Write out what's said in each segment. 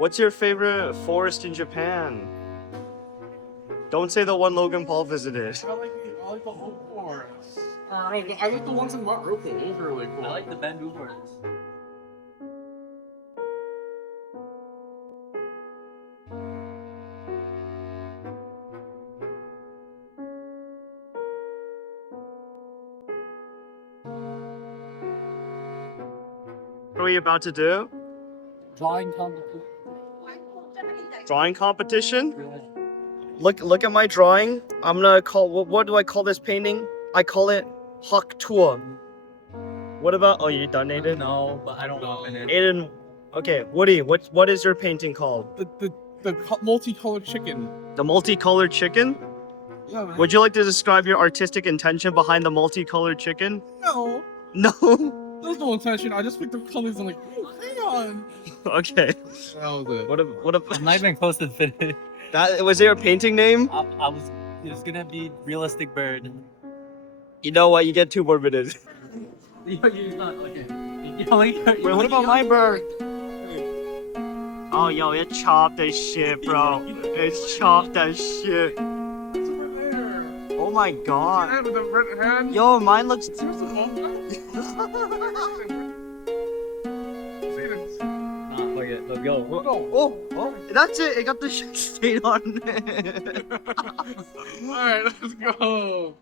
What's your favorite forest in Japan? Don't say the one Logan Paul visited. I like the whole forest. I like the ones in Morocco. Those are really cool. I like the bamboo forest. What are we about to do? Drawing competition. Drawing competition? Look at my drawing. I'm gonna call, what do I call this painting? I call it Hawk Tour. What about, oh, you done, Aiden? No, but I don't want it. Aiden, okay, Woody, what is your painting called? The multicolored chicken. The multicolored chicken? Yeah, man. Would you like to describe your artistic intention behind the multicolored chicken? No, No? there's no intention. I just picked the colors and like, oh, hang on. Okay. That was it. What a, I'm not even close to finish. that, was there a painting name? It was gonna be realistic bird. You know what, you get 2 more minutes. You're not okay. Wait, what about my bird? Oh, yo, it chopped as shit, bro. It's chopped as shit. It's over there. Oh my god. Yeah, with the red hand. Yo, mine looks... There's the one. Fuck it, let's go. Oh, that's it. It got the shit stain on it. Alright, let's go.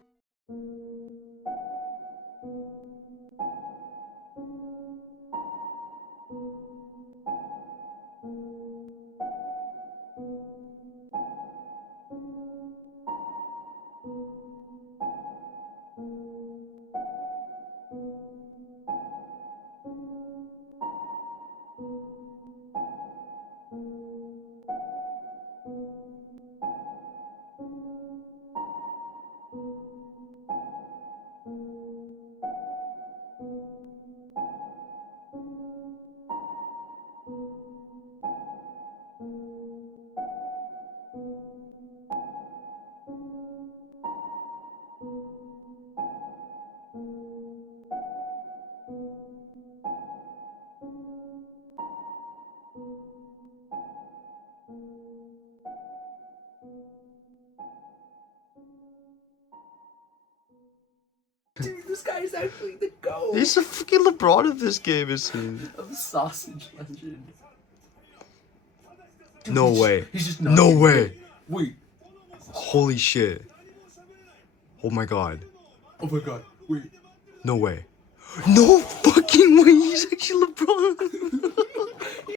Dude, this guy is actually the GOAT. He's the fucking LeBron of this game, isn't he? I'm sausage legend. Dude, No way. He's just not No even way. good. Wait. Holy shit. Oh my god. Oh my god. Wait. No way. No fucking way. He's actually LeBron.